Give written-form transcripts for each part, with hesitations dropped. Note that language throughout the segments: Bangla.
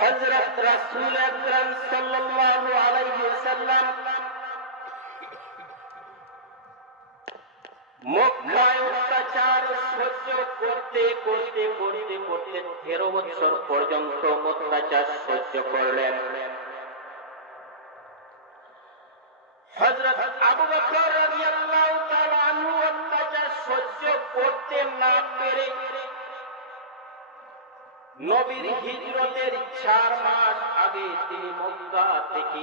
হযরত রাসূল আকরাম সাল্লাল্লাহু আলাইহি ওয়াসাল্লাম মক্কায় অত্যাচার সহ্য করতে করতে করতে করতে 13 বছর পর্যন্ত অত্যাচার সহ্য করলেন। হযরত আবু বকর রাদিয়াল্লাহু তাআলা আনহু অত্যাচার সহ্য করতে না পেরে নবীর হিজরতের 4 মাস আগে তিনি মক্কা থেকে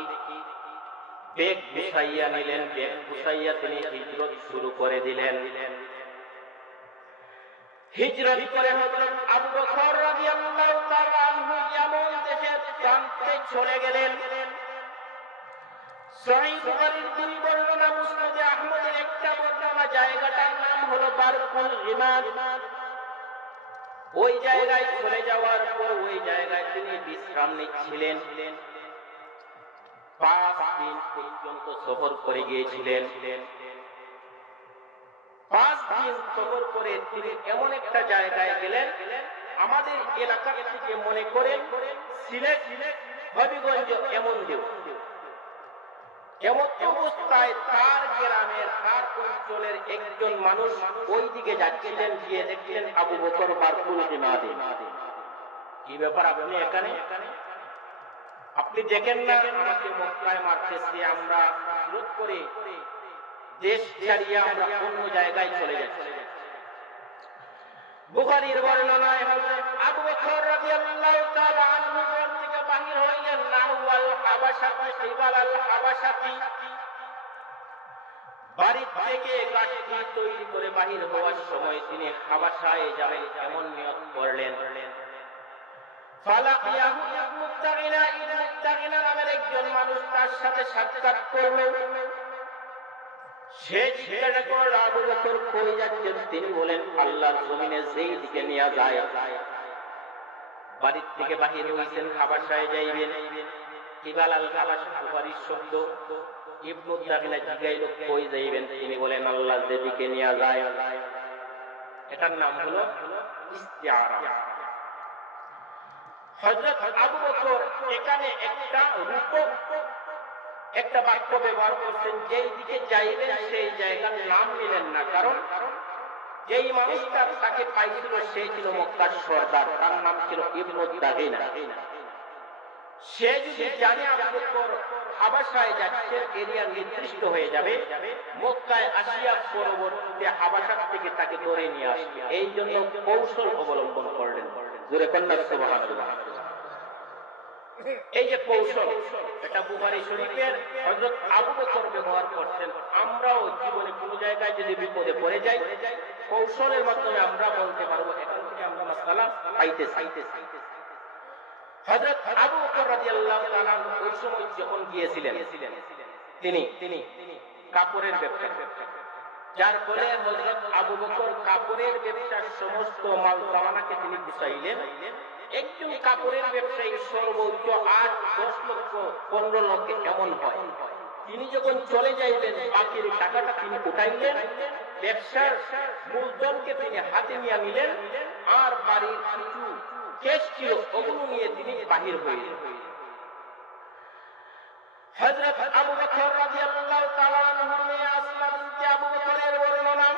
বেগ গুছাইয়া নিলেন। বেগ গুছাইয়া তিনি হিজরত শুরু করে দিলেন। হিজরত করে হযরত আবু বকর রাদিয়াল্লাহু তাআলা আনহু ইয়ামান দেশের প্রান্তে চলে গেলেন। সহিহ বুখারীর 2 বর্ণনা, মুসনাদে আহমদের একটা বর্ণনা, জায়গাটার নাম হলো বারকুল ইমাদ। ওই জায়গায় চলে যাওয়ার পর ওই জায়গায় তিনি বিশ্রাম নিচ্ছিলেন। 5 দিন পর্যন্ত সফর করে গিয়েছিলেন। 5 দিন সফর করে তিনি এমন একটা জায়গায় গেলেন, আমাদের এলাকা থেকে মনে করেন সিলেট হবিগঞ্জ এমন দেব। এমন অবস্থায় তার গ্রামের তার অঞ্চলের একজন মানুষ ওই দিকে যাচ্ছিলেন, গিয়ে দেখলেন আবু বকর বারকুল ইমাদে। কি ব্যাপার আপনি এখানে? আপনি দেখেন না আমাকে মক্কায় মারতেছে, আমরা হিজরত করে দেশ ছাড়িয়ে আমরা অন্য জায়গায় চলে যাচ্ছি। বুখারীর বর্ণনায় হযরত আবু বকর রাদিয়াল্লাহু তাআলা আনহু ঘর থেকে বাহির হইলেন নাহওয়াল হাবাশাতি কিবালাল হাবাশাতি। বাড়ি থেকে গাড়ি তৈরি করে বাহির হওয়ার সময় তিনি হাবাশায় যাবেন এমন নিয়ত করলেন। ফালাকিয়াহু ইবনু তাগিনা নামের একজন মানুষ তার সাথে সাক্ষাৎ করলো। সে জিজ্ঞাসা করল, আবু বকর কই যাচ্ছেন? তিনি বলেন, আল্লাহর জমিনে যেই দিকে নিয়ে যায়। বাড়ির থেকে বাহির হইছেন, হাবাশায় যাইবেন। কিবালাল হাবাশা বুখারীর শব্দ। ইবনু তাগিনা জিজ্ঞাসা কই যাইবেন? তিনি বলেন, আল্লাহ যেদিকে নিয়ে যায়। এটার নাম হলো ইস্তিআরা। হযরত আবু বকর এখানে একটা রূপক একটা বাক্য ব্যবহার করছেন, যেই দিকে যাইবেন সেই জায়গার নাম নিলেন না। কারণ যেই মানুষটা তাকে পাইছিল সে ছিল মক্কার সর্দার, তার নাম ছিল ইবনু তাগিনা। সে যদি জানে আবু বকর হাবাশায় যাচ্ছে, এরিয়া নির্দিষ্ট হয়ে যাবে, মক্কায় আসিয়া পরবর্তীতে হাবাশা থেকে তাকে ধরে নিয়ে আসবে। এই জন্য কৌশল অবলম্বন করলেন। জোরে কন্যা সুবহানাল্লাহ। এই যে কৌশল, এটা বুখারী শরীফের হযরত আবু বকর ব্যবহার করছেন। আমরাও জীবনে কোনো জায়গায় যদি বিপদে পড়ে যাই, কৌশলের মাধ্যমে আমরা বলতে পারবো এখান থেকে আমরা মাসআলা পাইতেছি। হযরত আবু বকর রাদিয়াল্লাহু তাআলা ওই সময় যখন গিয়েছিলেন, তিনি কাপড়ের ব্যবসা, যার ফলে হযরত আবু বকর কাপড়ের ব্যবসার সমস্ত মাল সামানাকে তিনি গুছাইলেন। একজন কাপড়ের ব্যবসায়ী সর্বোচ্চ 8-10 লক্ষ 15 লক্ষ এমন হয়। তিনি যখন চলে যাইবেন, বাকির টাকাটা তিনি উঠাইলেন, ব্যবসার মূলধনকে তিনি হাতে নিয়ে নিলেন, আর বাড়ির কিছু ক্যাশ ছিল ওগুলো নিয়ে তিনি বাহির হইলেন। হযরত আবু বকর রাদিয়াল্লাহু তাআলা আনহু মেয়ে আসমা বিনতে আবু বকরের বর্ণনা,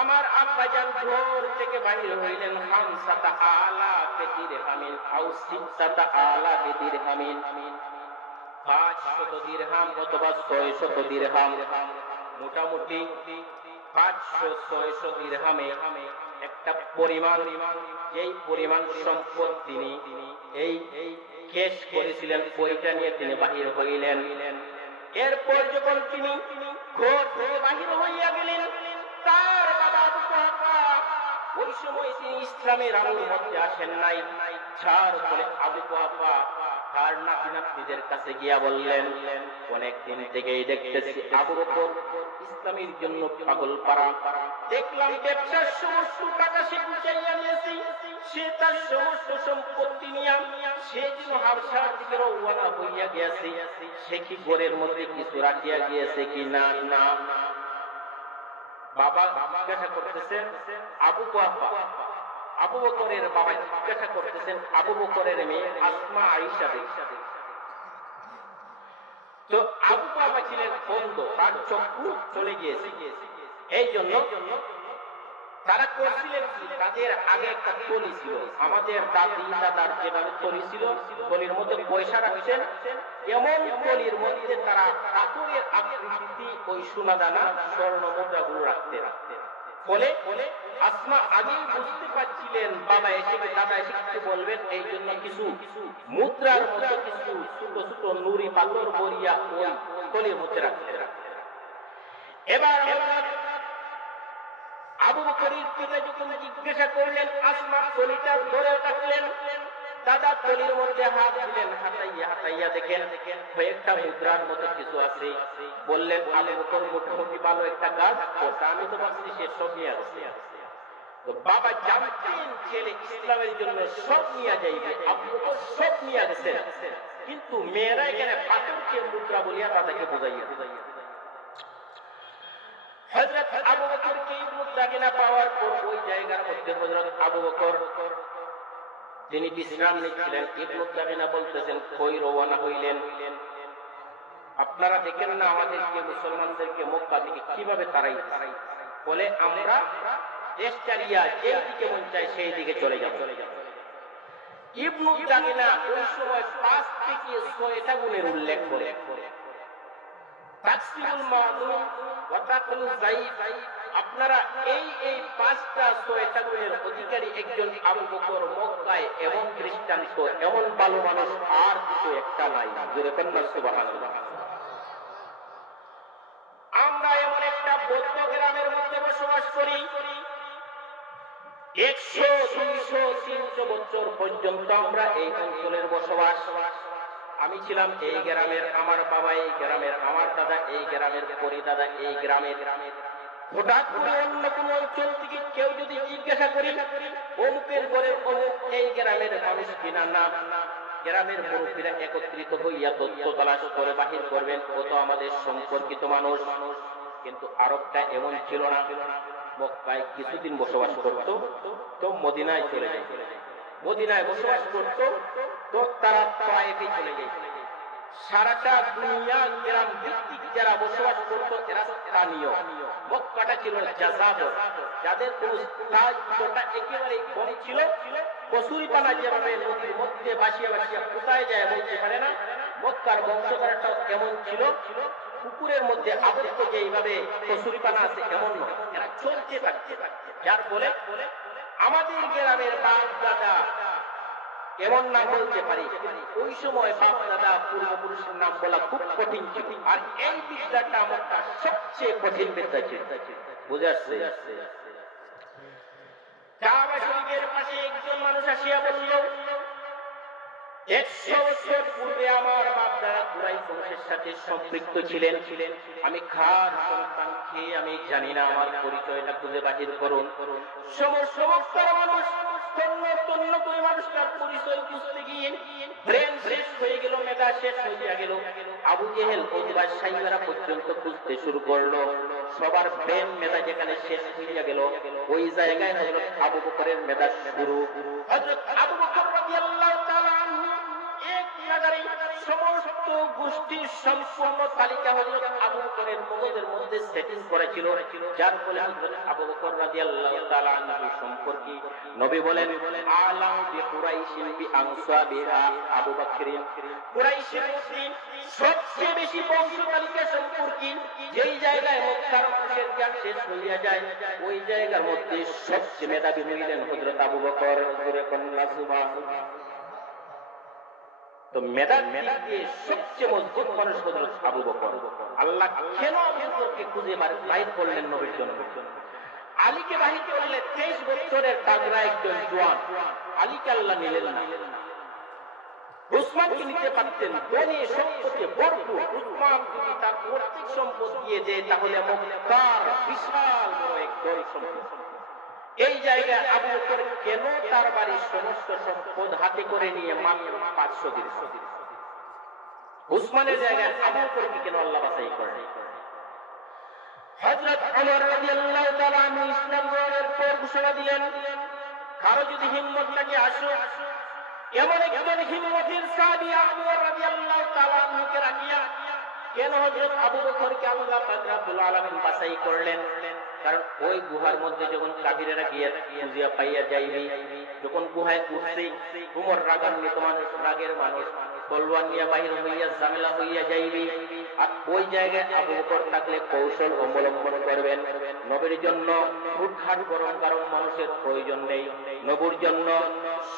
আমার আব্বাজান ঘর থেকে বাহির হইলেন 5,000 দিরহামিন আও 6,000 দিরহামিন, 500 দিরহাম অথবা 600 দিরহাম, মোটামুটি 500-600 দিরহামে একটা পরিমাণ, যেই পরিমাণ সম্পদ তিনি এই ক্যাশ করেছিলেন, ওইটা নিয়ে তিনি বাহির হইলেন। এরপর যখন তিনি ঘর থেকে বাহির হইয়া গেলেন, তার বাবা আবু কুহাফা ওই সময় তিনি ইসলামের আলোর মধ্যে আসেন নাই, যার ফলে আবু কুহাফা তার নাতিদের কাছে গিয়া বললেন, অনেক দিন থেকেই দেখতেছি আবু বকর ইসলামের জন্য পাগল পারা, দেখলাম ব্যবসার সমস্ত টাকা সে গুছাইয়া নিয়েছে, সে তার সমস্ত সম্পত্তি নিয়ে সে যেন হাবশার দিকে রওনা হইয়া গিয়েছে, সে কি ঘরের মধ্যে কিছু রাখিয়া গিয়েছে কি না? বাবা জিজ্ঞাসা করতেছেন, আবু কুহাফা আবু বকরের বাবা জিজ্ঞাসা করতেছেন আবু বকরের মেয়ে আসমা আয়েশা তো আবু বাবা ছিলেন অন্ধ, তার চক্ষু চলে গিয়েছে। এই জন্য তারা করছিলেন কি, তাদের আগে একটা তলি ছিল, আমাদের দাদি দাদার যেভাবে তলি ছিল, তলির মধ্যে পয়সা রাখছেন, এমন তলির মধ্যে তারা কাপড়ের আকৃতি ওই সোনা দানা স্বর্ণ মুদ্রাগুলো রাখতেন। ফলে আসমা আগেই বুঝতে পারছিলেন বাবা এসে দাদা এসে কিছু বলবেন, এই জন্য কিছু মুদ্রার মতো কিছু ছোট ছোট নুরি পাথর বরিয়া ওই তলির মধ্যে রাখতেন। এবার আবু বকরের পিতা যখন জিজ্ঞাসা করলেন, আসমা তলিটা ধরে রাখলেন, দাদা তলির মধ্যে হাত দিলেন, হাতাইয়া দেখেন কয়েকটা মুদ্রার মতো কিছু আছে। বললেন আবু বকর মোটামুটি ভালো একটা কাজ, ওটা আমি তো ভাবছি সে সব নিয়ে আসছে। তো বাবা জানতেন ছেলে ইসলামের জন্য সব নিয়ে যাইবে, আবু বকর সব নিয়ে গেছেন, কিন্তু মেয়েরা এখানে পাথরকে মুদ্রা বলিয়া দাদাকে বুঝাইয়া হযরত আবু বকরকে মুদ্রা কিনা পাওয়ার পর ওই জায়গার মধ্যে হযরত আবু বকর তিনি বিশ্রাম নিচ্ছিলেন। ইবনে দাগিনা বলতেছেন, কই রওনা হইলেন? আপনারা দেখেন না আমাদেরকে মুসলমানদেরকে মক্কা থেকে কিভাবে তাড়াইছে। বলে আমরা দেশ ছাড়িয়া যে দিকে মন চাই সেই দিকে চলে যাব। ইবনে দাগিনা ওই সময় 5 থেকে 6টা গুণের উল্লেখ করে। তাকসিরুল মাদুম ওয়া তাকলুল যায়িফ, আপনারা এই 5টা 6টা গুণের অধিকারী একজন আবু বকর মক্কায় এমন দৃষ্টান্ত, এমন ভালো মানুষ আর কিছু একটা নাই। জোরে বলুন সুবহানাল্লাহ। আমরা এমন একটা বৌদ্ধ গ্রামের মধ্যে বসবাস করি, 100, 200, 300 বছর পর্যন্ত আমরা এই অঞ্চলের বসবাস। আমি ছিলাম এই গ্রামের, আমার বাবা এই গ্রামের, আমার দাদা এই গ্রামের, পরিদাদা এই গ্রামের। হঠাৎ করে অন্য কোন অঞ্চল থেকে কেউ যদি জিজ্ঞাসা করি অমুকের ঘরে অমুক এই গ্রামের মানুষ কিনা, না, গ্রামের মুরব্বীরা একত্রিত হইয়া তথ্য তালাশ করে বাহির করবেন ও তো আমাদের সম্পর্কিত মানুষ। কিন্তু আরবটা এমন ছিল না, মক্কায় কিছুদিন বসবাস করত তো মদিনায় চলে যায়, মদিনায় বসবাস করত তো তারা তায়েফে চলে যায়। সারাটা দুনিয়া গ্রাম ভিত্তিক যারা বসবাস করত এরা স্থানীয়। মক্কাটা ছিল যাযাবর, যাদের কোন স্থায়িত্বটা একেবারেই কম ছিল। কসুরিপানা যেভাবে নদীর মধ্যে ভাসিয়া ভাসিয়া কোথায় যায় বলতে পারে না, মক্কার বংশধারাটাও এমন ছিল। পুকুরের মধ্যে আবদ্ধ যে এইভাবে কসুরিপানা আছে এমন নয়, এরা চলতে থাকতে। যার ফলে আমাদের গ্রামের বাপ দাদা এমন নাম বলতে পারি, ওই সময় বাপ দাদা পূর্বপুরুষের নাম বলা খুব কঠিন ছিল। আর এই বিদ্যাটা আমার সবচেয়ে কঠিন বিদ্যা ছিল, বুঝে আসছে? কাবা শরীফের পাশে একজন মানুষ আসিয়া বলল, 100 বছর পূর্বে আমার বাপ দাদা কুরাইশ বংশের সাথে সম্পৃক্ত ছিলেন। আমি খার সন্তান খেয়ে আমি জানি না, আমার পরিচয়টা খুঁজে বাহির করুন। সমস্ত মানুষ তন্ন করে মানুষটার পরিচয় বুঝতে গিয়ে ব্রেন শেষ হয়ে গেল, মেধা শেষ হইয়া গেল। আবু জেহেল ওতবা সাইয়্যারা পর্যন্ত খুঁজতে শুরু করলো। সবার ব্রেন মেধা যেখানে শেষ হইয়া গেল, ওই জায়গায় হযরত আবু বকরের মেধা শুরু। হযরত আবু বকর রাদিয়াল্লাহু তাআলা আনহু এক নাগারে সমস্ত গোষ্ঠীর সম্পূর্ণ তালিকা হযরত আবু বকরের মগজের মধ্যে সেটিং করেছিল। যার ফলে হযরত আবু বকর রাদিয়াল্লাহু তাআলা আনহু সম্পর্কে নবী বলেন, আলাম বিকুরাইশিন বিআনসাবিহা আবু বকরিন, কুরাইশের মধ্যে সবচেয়ে বেশি বংশ তালিকা সম্পর্কে যেই জায়গায় মক্কার মানুষের জ্ঞান শেষ হইয়া যায়, ওই জায়গার মধ্যে সবচেয়ে মেধাবী হইলেন হযরত আবু বকর। জোরে কন্যা সুবহানাল্লাহ। তো মেধার দিয়ে সবচেয়ে মজবুত মানুষ হযরত আবু বকর। আল্লাহ কেন আবু বকরকে খুঁজে বাহির করলেন নবীর জন্য? আলীকে বাহির করলে 23 বছরের তাগড়া একজন জওয়ান, আলীকে আল্লাহ নিলেন না। উসমানকে নিতে পারতেন, ধনী সম্পদে ভরপুর। উসমান যদি তার প্রত্যেক সম্পদ দিয়ে দেয় তাহলে মক্কার বিশাল বড় এক দল সম্পদ। এই জায়গায় আবু বকর কেন তার বাড়ির সমস্ত সম্পদ হাতে করে নিয়ে মাত্র 500 দিরহাম? উসমানের জায়গায় আবু বকরকে কেন আল্লাহ বাছাই করেন? হযরত ওমর রাদিয়াল্লাহু তাআলা আনহু ইসলাম গ্রহণের পর ঘোষণা দিলেন, কারো যদি হিম্মত থাকে আসো, এমন একজন হিম্মতের সাহাবী আবু বকর রাদিয়াল্লাহু তাআলা আনহুকে রাখিয়া কেন হযরত আবু বকরকে আল্লাহ পাক রব্বুল আলামিন বাছাই করলেন? কারণ ওই গুহার মধ্যে যখন কাফিরেরা গিয়ে খুঁজিয়া পাইয়া যাইবে, যখন গুহায় উঠছে উমর রাগান্বিত মানুষ, রাগের মানুষ, তলোয়ার নিয়ে বাহির হইয়া ঝামেলা হইয়া যাইবে, আর ওই জায়গায় আবু বকর থাকলে কৌশল অবলম্বন করবেন। নবীর জন্য হুটহাট গরম গরম মানুষের প্রয়োজন নেই, নবীর জন্য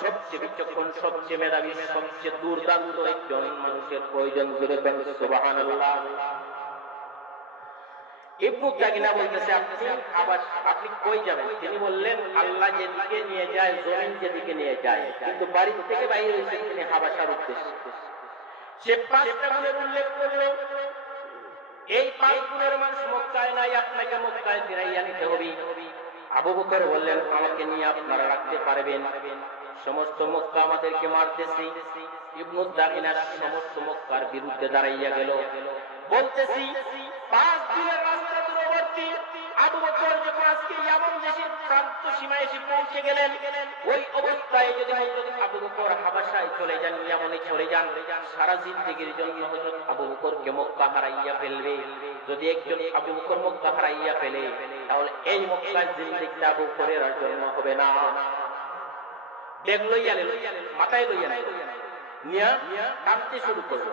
সবচেয়ে বিচক্ষণ, সবচেয়ে মেধাবী, সবচেয়ে দুর্দান্ত একজন মানুষের প্রয়োজন। সুবহানাল্লাহ। ইবনু দাগিনা বলতেছে, আপনি কই যাবেন? তিনি বললেন, আল্লাহ যেদিকে নিয়ে যায়, জমিন যেদিকে নিয়ে যায়, কিন্তু বাড়ি থেকে বাইরে হয়েছেন তিনি হাবাসার উদ্দেশ্যে। সে 5টা গুণের উল্লেখ করলো, এই 5 গুণের মানুষ মক্কায় নাই, আপনাকে মক্কায় ফিরাইয়া নিতে হবে। আবু বকর বললেন, আমাকে নিয়ে আপনারা রাখতে পারবেন? সমস্ত মক্কা আমাদেরকে মারতেছি। ইবনু দাগিনা সমস্ত মক্কার বিরুদ্ধে দাঁড়াইয়া গেল, বলতেছি 5 দিনের রাস্তা দূরবর্তী আবু বকর যখন আজকে ইয়ামান দেশের প্রান্ত সীমায় এসে পৌঁছে গেলেন, ওই অবস্থায় যদি হযরত আবু বকর হাবাসায় চলে যান, ইয়ামানে চলে যান, সারা জিন্দেগীর জন্য হযরত আবু বকরকে মক্কা হারাইয়া ফেলবে। যদি একজন আবু বকর মক্কা হারাইয়া ফেলে, তাহলে এই মক্কার জিন্দেগিতে আবু বকরের আর জন্ম হবে না। ব্যাগ লইয়া মাথায় লইয়া নিয়া কাঁদতে শুরু করলো।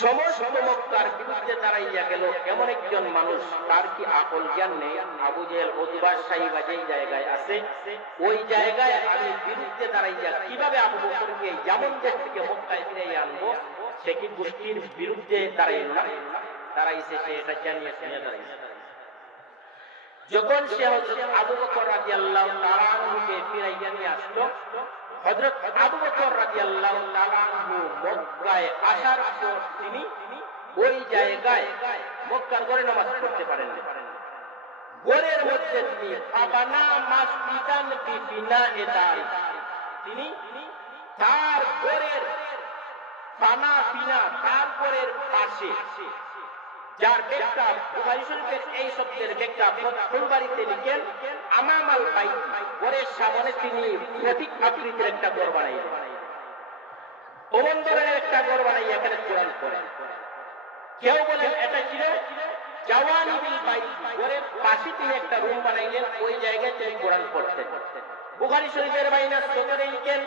সমস্ত মক্কার বিরুদ্ধে দাঁড়াইয়া গেল এমন একজন মানুষ, তার কি আকল জ্ঞান নেই? আবু জেহেল, উতবা, সাইবা যেই জায়গায় আছে, ওই জায়গায় আমি বিরুদ্ধে দাঁড়াইয়া কিভাবে আবু বকরকে ইয়ামান দেশ থেকে মক্কায় ফিরিয়ে আনবো? সে কি গোষ্ঠীর বিরুদ্ধে দাঁড়াইল না? দাঁড়াইছে, সে এটা জানিয়ে শুনে দাঁড়াইছে। যখন সে হযরত আবু বকর রাদিয়াল্লাহু তাআলা আনহুকে ফিরাইয়া নিয়ে আসলো, হযরত আবু বকর রাদিয়াল্লাহু তাআলা আনহু মক্কায় আসার পর তিনি ওই জায়গায় মক্কার ঘরে নামাজ পড়তে পারেন না। ঘরের মধ্যে তিনি আবানা মাসজিদান বিবিনায়ে দারি, তিনি তার ঘরের পানা পিনা তার ঘরের পাশে, যার ব্যাখ্যা বুখারী শরীফের এই শব্দের ব্যাখ্যা ফাতহুল বারীতে লিখেন, আমামাল বাইত, ঘরের সামনে তিনি প্রতীক আকৃতির একটা ঘর বানাইলেন, ওমন ধরনের একটা ঘর বানাইয়া এখানে কোরআন পড়েন। কেউ বলেন এটা ছিল জাওয়ানিবিল বাইত, ঘরের পাশে তিনি একটা রুম বানাইলেন, ওই জায়গায় তিনি কোরআন পড়তেন। বুখারী শরীফের বাইনা সদরে লিখেন,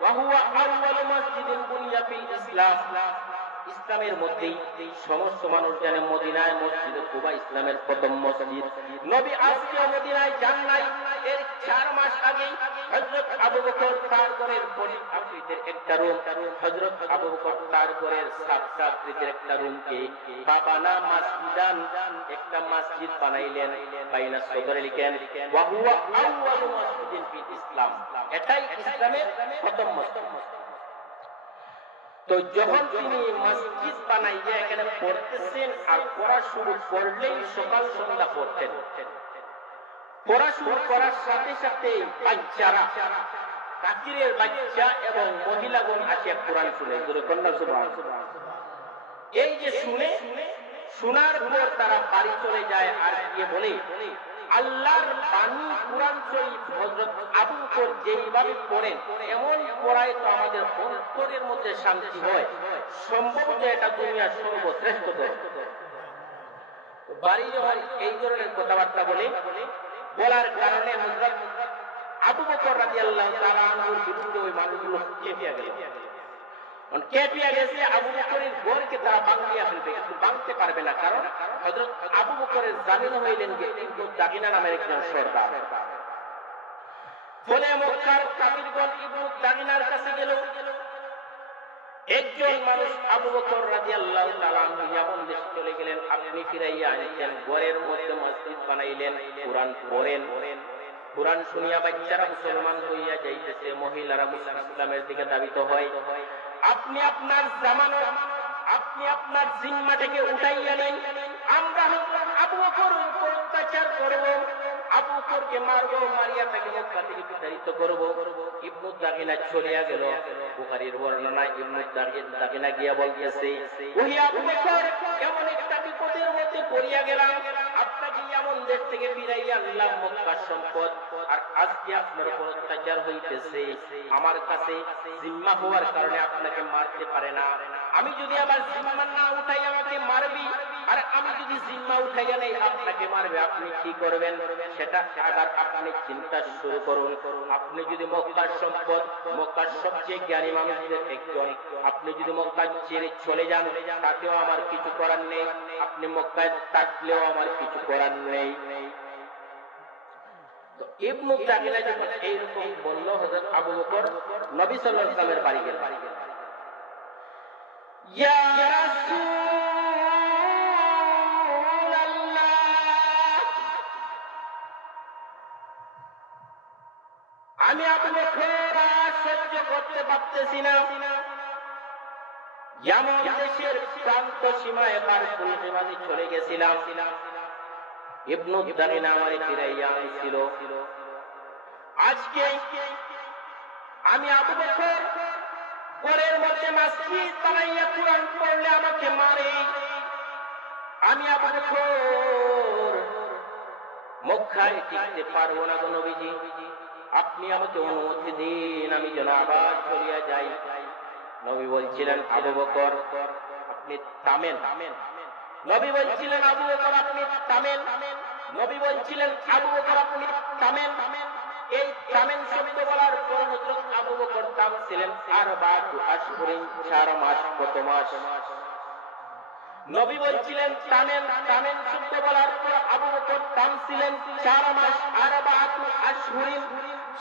ওয়া হুয়া আউয়ালু মাসজিদিন বুনিয়া ফিল ইসলাম, ইসলামের মধ্যেই সমস্ত মানুষ জানে মদিনায় মসজিদে কুবা ইসলামের প্রথম মসজিদ। নবী আজকে মদিনায় যান নাই, এর 4 মাস আগে হযরত আবু বকর তার ঘরের প্রতীক আকৃতির একটা রুম, হযরত আবু বকর তার ঘরের সাতটা আকৃতির একটা রুমকে বাবানা মসজিদান, একটা মসজিদ বানাইলেন। বাইনা সদরে লিখেন, ওয়া হুয়া আউয়ালু মাসজিদিন ফিল ইসলাম, এটাই ইসলামের প্রথম মসজিদ। তো যখন তিনি মসজিদ বানাইয়া এখানে পড়তেছেন, আর পড়া শুরু করলেই সকাল সন্ধ্যা পড়তেন, পড়া শুরু করার সাথে সাথে বাচ্চারা, কাফিরের বাচ্চা এবং মহিলাগণ আসিয়া কোরআন শুনে, এই যে শোনার পর তারা বাড়ি চলে যায় আর গিয়ে বলে, আল্লাহর বাণী কুরআন শরীফ হযরত আবু বকর যেইভাবে পড়েন, এমন পড়ায় তো আমাদের অন্তরের মধ্যে শান্তি হয়, সম্ভবত এটা দুনিয়ার সর্বশ্রেষ্ঠ ধর্ম। বাড়ি যখন এই ধরনের কথাবার্তা বলার কারণে হযরত আবু বকর রাদিয়াল্লাহু তাআলা আনহুর বিরুদ্ধে ওই মানুষগুলো কেঁপিয়া গেছে। আবু বকরের ঘরকে তারা ভাঙিয়া ফেলবে, কিন্তু ভাঙতে পারবে না, কারণ হযরত আবু বকরের জামিন হইলেন ইবনু দাগিনা নামের একজন সর্দার। ফলে মক্কার কাফিরগণ ইবনু দাগিনার কাছে গেল। একজন মানুষ আবু বকর রাদিয়াল্লাহু তাআলা আনহু ইয়ামান দেশে চলে গেলেন, আপনি ফিরাইয়া আনতেন, ঘরের মধ্যে মসজিদ বানাইলেন, কোরআন পড়েন। কোরআন শুনিয়া বাচ্চারা মুসলমান হইয়া যাইতেছে, মহিলারা ইসলামের দিকে ধাবিত হয়। আপনি আপনার জামানত, আপনি আপনার জিম্মাটাকে উঠাইয়া নেন, আমরা আবু বকর উপর অত্যাচার করব, আবু বকরকে মারবো, মারিয়া তাকে মক্কা থেকে বিতাড়িত করব। ইবনু দাগিনা চলিয়া গেল। বুখারীর বর্ণনা, ইবনু দাগিনা গিয়া বলতেছে, ওহি আবু বকর, এমন একটা বিপদের মধ্যে পড়িয়া গেলাম, আপনাকে এমন দেশ থেকে ফিরাইয়া আনলাম, মক্কার সম্পদ আর আজকে আপনার উপর অত্যাচার হইতেছে, আমার কাছে জিম্মা হওয়ার কারণে আপনাকে মারতে পারে না। আমি যদি আমার জিম্মা না উঠাই আমাকে মারবি, আর আমি যদি জিম্মা উঠাইয়া নেই আপনাকে মারবে, আপনি কি করবেন সেটা আবার আপনি চিন্তা শুরু করুন। আপনি যদি মক্কার সম্পদ, মক্কার সবচেয়ে জ্ঞানী মানুষদের একজন, আপনি যদি মক্কা ছেড়ে চলে যান তাতেও আমার কিছু করার নেই, আপনি মক্কায় থাকলেও আমার কিছু করার নেই। তো ইবনু তাগিলা যখন এইরকম বলল, হযরত আবু বকর নবী সাল্লাল্লাহু আলাইহি ওয়াসাল্লামের বাড়ি গেলেন। ইয়া রাসূলুল্লাহ, আমি আবু বকর সহ্য করতে পারতেছি না। ইয়ামান দেশের প্রান্ত সীমায় বারকুল বিমানে চলে গেছিলাম, ইবনু দারিনা আমারে ফিরাইয়া আনছিল। আজকে আমি আবু বকর ঘরের মধ্যে মসজিদ বানাইয়া কুরআন পড়লে আমাকে মারে। আমি আবু বকর মক্কায় টিকতে পারবো না গো নবীজি, আপনি আমাকে অনুমতি দিন আমি যেন আবার চলিয়া যাই। নবী বলছিলেন আবু বকর আপনি থামেন। নবী বলছিলেন আবু বকর আপনি থামেন। নবী বলছিলেন আবু বকর আপনি থামেন। এই থামেন শব্দ বলার পর হযরত আবু বকর থামছিলেন। আর বাদু আশহুরিন, 4 মাস। কত মাস? নবী বলছিলেন থামেন। থামেন শব্দ বলার পর আবু বকর থামছিলেন 4 মাস। আর বাদু আশহুরিন,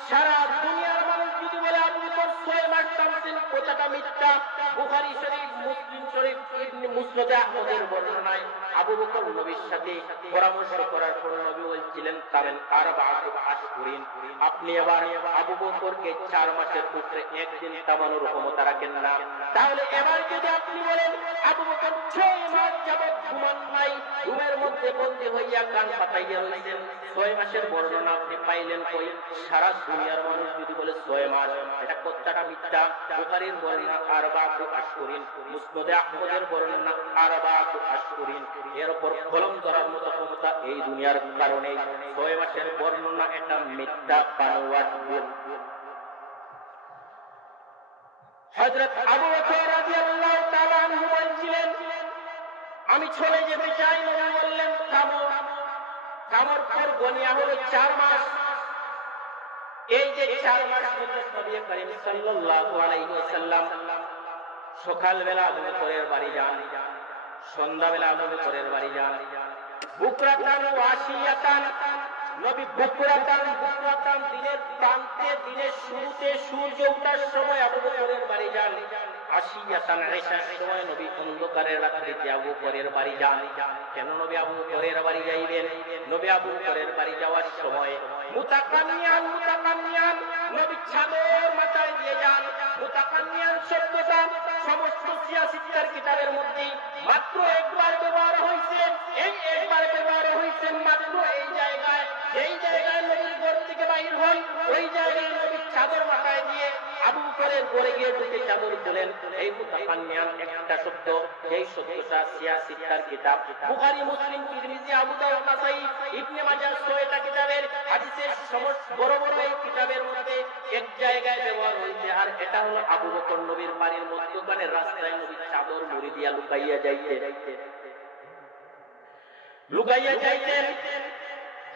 সারা দুনিয়ার মানুষ যদি বলে আবু বকর 6 মাস থামছেন, কথাটা মিথ্যা। বুখারী শরীফ, মুসলিম শরীফ, ইবনে মুসনাদে আহমদের বর্ণনায় আবু বকর নবীর সাথে পরামর্শ করার পর নবী বলছিলেন থামেন। আর বাদু আশহুরিন, আপনি আবার আবু বকরকে 4 মাসের উপরে একদিন থামানোর ক্ষমতা রাখেন না। তাহলে এবার যদি আপনি বলেন আবু বকর 6 মাস যাবৎ ঘুমান নাই, ঘুমের মধ্যে বন্দী হইয়া কান পাতাইয়া রইলেন, 6 মাসের বর্ণনা আপনি পাইলেন কই? সারা দুনিয়ার মানুষ যদি বলে 6 মাস, এটা কথাটা মিথ্যা। বুখারীর বর্ণনা আরবাতু আশহুরিন, মুসনাদে আহমদের বর্ণনা আরবাতু আশহুরিন। এর উপর কলম ধরার মতো ক্ষমতা এই দুনিয়ার কারণে 6 মাসের বর্ণনা এটা মিথ্যা বানোয়াট। হযরত আবু বকর রাদিয়াল্লাহু তাআলা আনহু বলছিলেন আমি চলে যেতে চাই। নবী বললেন থামো। থামার পর গনিয়া হলো 4 মাস। এই যে 4 মাস হযরত নবী করিম সাল্লাল্লাহু আলাইহি ওয়াসাল্লাম সকালবেলা আবু বকরের বাড়ি যান, সন্ধ্যাবেলা আবু বকরের বাড়ি যান। বুকরাতান ওয়াশিয়াতান, নবী বুকরাতান দিনের প্রান্তে, দিনের শুরুতে সূর্য ওঠার সময় আবু বকরের বাড়ি যান। আশিয়াতান, ঈশার সময় নবী অন্ধকারের রাত্রিতে আবু বকরের বাড়ি যান। কেন নবী আবু বকরের বাড়ি যাইবেন? নবী আবু বকরের বাড়ি যাওয়ার সময় মুতাকান্নিয়ান নবী চাদর মাথায় দিয়ে যান। মুতাকান্নিয়ান শব্দটা সমস্ত সিয়াসিত্তার কিতাবের মধ্যে মাত্র একবার ব্যবহার হয়েছে। এই একবার ব্যবহার হয়েছে মাত্র এই জায়গায়, যেই জায়গায় নবীর ঘর থেকে বাইর হন ওই জায়গায় নবী চাদর মাথায় দিয়ে আবু বকরের ঘরে গিয়ে ঢুকে চাদর তোলেন। এই মুতাকান্নিয়ান একটা শব্দ, এই শব্দটা সিয়াসিত্তার কিতাব বুখারী, মুসলিম, তিরমিজি, আবু দাউদ, নাসাঈ, ইবনে মাজাহ 6টা কিতাবের হাদিসের সমস্ত বড় বড় এই কিতাবের মধ্যে এক জায়গায় ব্যবহার হয়েছে। আর এটা হলো আবু বকর নবীর বাড়ির মধ্যখানে রাস্তায় নবী চাদর মুড়ি দিয়া লুকাইয়া যাইতেন।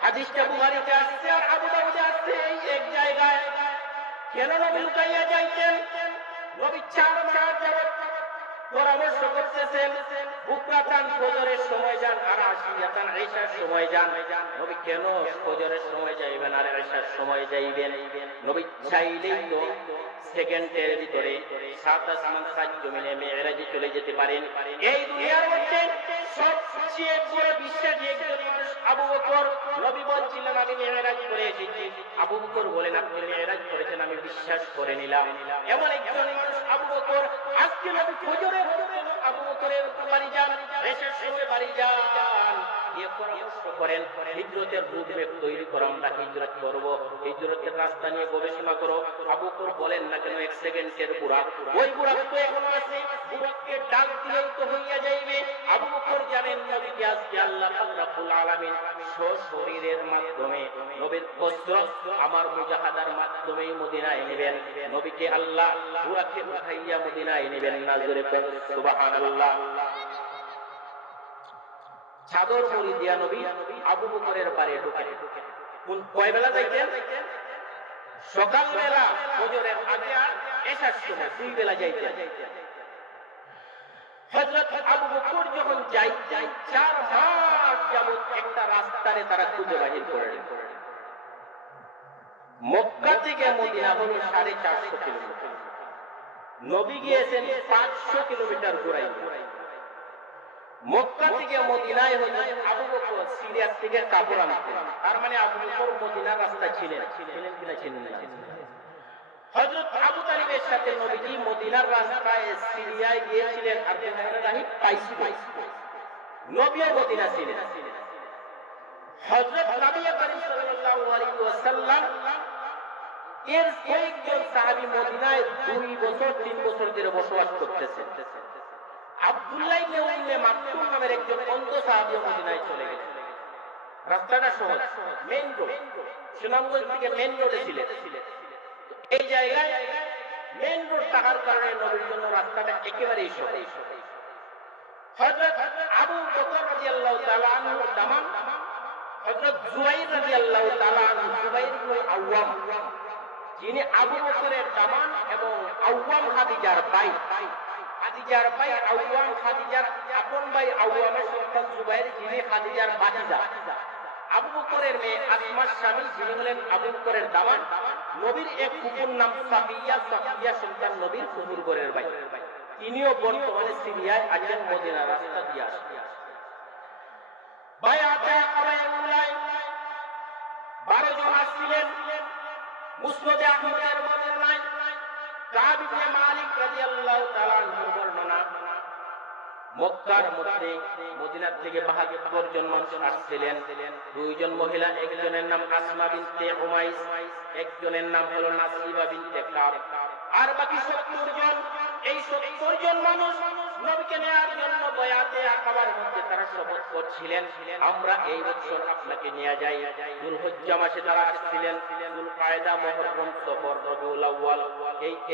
হাদিসটা বুখারীতে আসছে আর আবু দাউদে আসছে এই এক জায়গায়। কেন নবী লুকাইয়া যাইতেন? নবী 4 মাস যাবৎ পরামর্শ করতেছেন। বুকরাতান ফজরের সময় যান আর আশিয়াতান ঈশার সময় যান। নবী কেন ফজরের সময় যাইবেন আর ঈশার সময় যাইবেন? নবী চাইলেই তো সেকেন্ডের ভিতরে 7 আসমান 7 জমিনে মেরাজে চলে যেতে পারেন। এই দুনিয়ার মধ্যে সবচেয়ে বড় বিশ্বাসী একজন মানুষ আবু বকর। নবী বলছিলেন আমি মেরাজ করে এসেছি। আবু বকর বলেন আপনি মেরাজ মেরাজ করেছেন আমি বিশ্বাস করে নিলাম। এমন একজন মানুষ আবু বকর। আজকে নবী ফজরের আবু বকরের বাড়ি যান, এশার সময় বাড়ি যান, গিয়ে পরামর্শ করেন হিজরতের রূপরেখ তৈরি করো, আমরা হিজরত করব, হিজরতের রাস্তা নিয়ে গবেষণা করো। আবু বকর বলেন না কেন 1 সেকেন্ডের বুড়া, ওই বুড়া তো এখনো আছে, বুড়াকে ডাক দিলেই তো হইয়া যাইবে। আবু বকর জানেন নবীকে আজকে আল্লাহ পাক রব্বুল আলামিন সশরীরের মাধ্যমে নবীর কসরত আমার মুজাহাদার মাধ্যমেই মদিনায় নেবেন। নবীকে আল্লাহ বুড়াকে উঠাইয়া মদিনায় নেবেন না, জোরে পড়ুন সুবহানাল্লাহ। চাদর মুড়ি দিয়া নবী আবু বকরের বাড়ি ঢুকে। কয় বেলা যাইতেন? সকাল বেলা ফজরের আগে আর এশার সময় 2 বেলা যাইতেন। হযরত আবু বকর যখন যাই 4 মাস যাবত একটা রাস্তারে তারা খুঁজে বাহির করেন। মক্কা থেকে মদিনা হলো 450 কিলোমিটার, নবী গিয়েছেন 500 কিলোমিটার ঘুরাই। মক্কা থেকে মদিনায় হলো আবু বকর সিরিয়া থেকে কাপড় আনতেন, তার মানে আবু বকর মদিনার রাস্তায় ছিলেন কিনা ছিলেন না। হযরত আবু তালিবের সাথে নবীজি মদিনার রাস্তায় সিরিয়ায় গিয়েছিলেন, আপনি রাহিব পাইছি নবীও মদিনা ছিলেন। হযরত নবী করিম সাল্লাল্লাহু আলাইহি ওয়াসাল্লাম এর কয়েকজন সাহাবী মদিনায় 2 বছর 3 বছর ধরে বসবাস করতেছেন। আব্দুল্লাহ ইবনে উম্মে মাকতুম নামের একজন অন্ধ সাহাবী মদিনায় চলে গেলেন। রাস্তাটা সহজ, মেইন রোড, সুনামগঞ্জ থেকে মেইন রোডে ছিলেন। এই জায়গায় মেইন রোড থাকার কারণে নবীর জন্য রাস্তাটা একেবারেই সহজ। হযরত আবু বকর রাদিয়াল্লাহু তাআলা আনহু দামান, হযরত জুবাইর রাদিয়াল্লাহু তাআলা আনহু, জুবাইর ইবনে আওয়াম যিনি আবু বকরের দামান এবং আওয়াম খাদিজার ভাই, খাদিজার ভাই আওয়াম, খাদিজার আপন ভাই আওয়ামের সন্তান জুবাইর যিনি খাদিজার ভাতিজা, আবু বকরের মেয়ে আসমার স্বামী যিনি হলেন আবু বকরের দামান, নবীর এক ফুফুর নাম সাফিয়া, সাফিয়া সন্তান নবীর ফুফুর ঘরের ভাই, তিনিও বর্তমানে সিরিয়ায় আছেন, মদিনার রাস্তা দিয়ে আসেন। বায়াতে আকাবায়ে উলায় 12 জন আসছিলেন। মুসনাদে আহমদের বর্ণনায় কাব ইবনে মালিক রাদিয়াল্লাহু তাআলা আনহু বর্ণনা, মক্কার মধ্যে মদিনা থেকে 72 জন মানুষ আসছিলেন। 2 জন মহিলা, একজনের নাম আসমা বিনতে উমাইস, একজনের নাম হলো নাসিবা বিনতে কাব, আর বাকি 70 জন। এই 70 জন মানুষ নবীকে নেয়ার জন্য বায়াতে আকাবার মধ্যে তারা শপথ করছিলেন, আমরা এই বছর আপনাকে নিয়ে যাই। যুলহজ্জা মাসে তারা আসছিলেন, যুলকায়দা, মুহররম, সফর, রবিউল আউয়াল,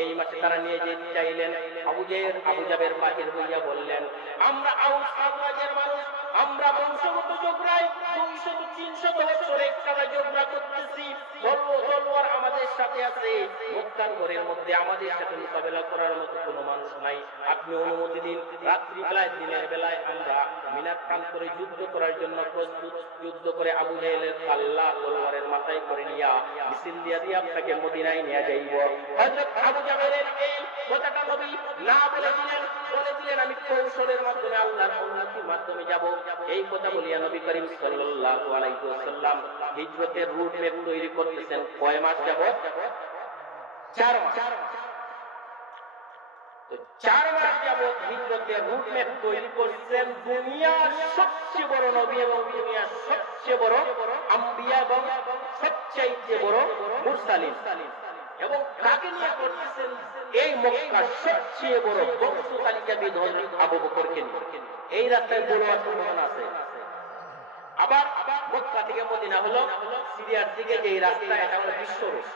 এই মাসে তারা নিয়ে যেতে চাইলেন। আবু জাবের বাহির হইয়া বললেন, আমরা আউস খাজরাজের মানুষ, আমরা বংশগত যোগরাই 200-300 বছর একসাথে যোগরা করতেছি, তলোয়ার আমাদের সাথে আছে, মক্কার ঘরের মধ্যে আমাদের সাথে মোকাবেলা করার মতো কোনো মানুষ নাই, আপনি অনুমতি দিন। রাত্রি বেলায় দিনের বেলায় আমরা মিনার প্রান্তরে যুদ্ধ করার জন্য প্রস্তুত। যুদ্ধ করে আবু জাহেলের পাল্লা তলোয়ারের মাথায় করে নিয়া মিছিল দিয়া দিয়ে আপনাকে মদিনায় নিয়ে যাইব। হযরত আবু জাহেলের এই কথাটা নবী না বলে দিলেন আমি কৌশলের মাধ্যমে আল্লাহর অনুমতির মাধ্যমে যাব। এই কথা বলিয়া নবী করিম সাল্লাল্লাহু আলাইহি ওয়াসাল্লাম হিজরতের রুট ম্যাপ তৈরি করতেছেন। কয় মাস যাবত? 4 মাস। তো 4 মাস যাবত হিজরতের রুট ম্যাপ তৈরি করছেন দুনিয়ার সবচেয়ে বড় নবী এবং দুনিয়ার সবচেয়ে বড় আম্বিয়া এবং সবচেয়ে বড় মুরসালিন, এবং কাকে নিয়ে করতেছেন? এই মক্কার সবচেয়ে বড় বংশ তালিকাবিদ হযরত আবু বকরকে নিয়ে। এই রাস্তায় বড় সম্ভাবনা আছে। আবার মক্কা থেকে মদিনা হলো সিরিয়ার দিকে যে রাস্তা, এটা হলো বিশ্ব রোড।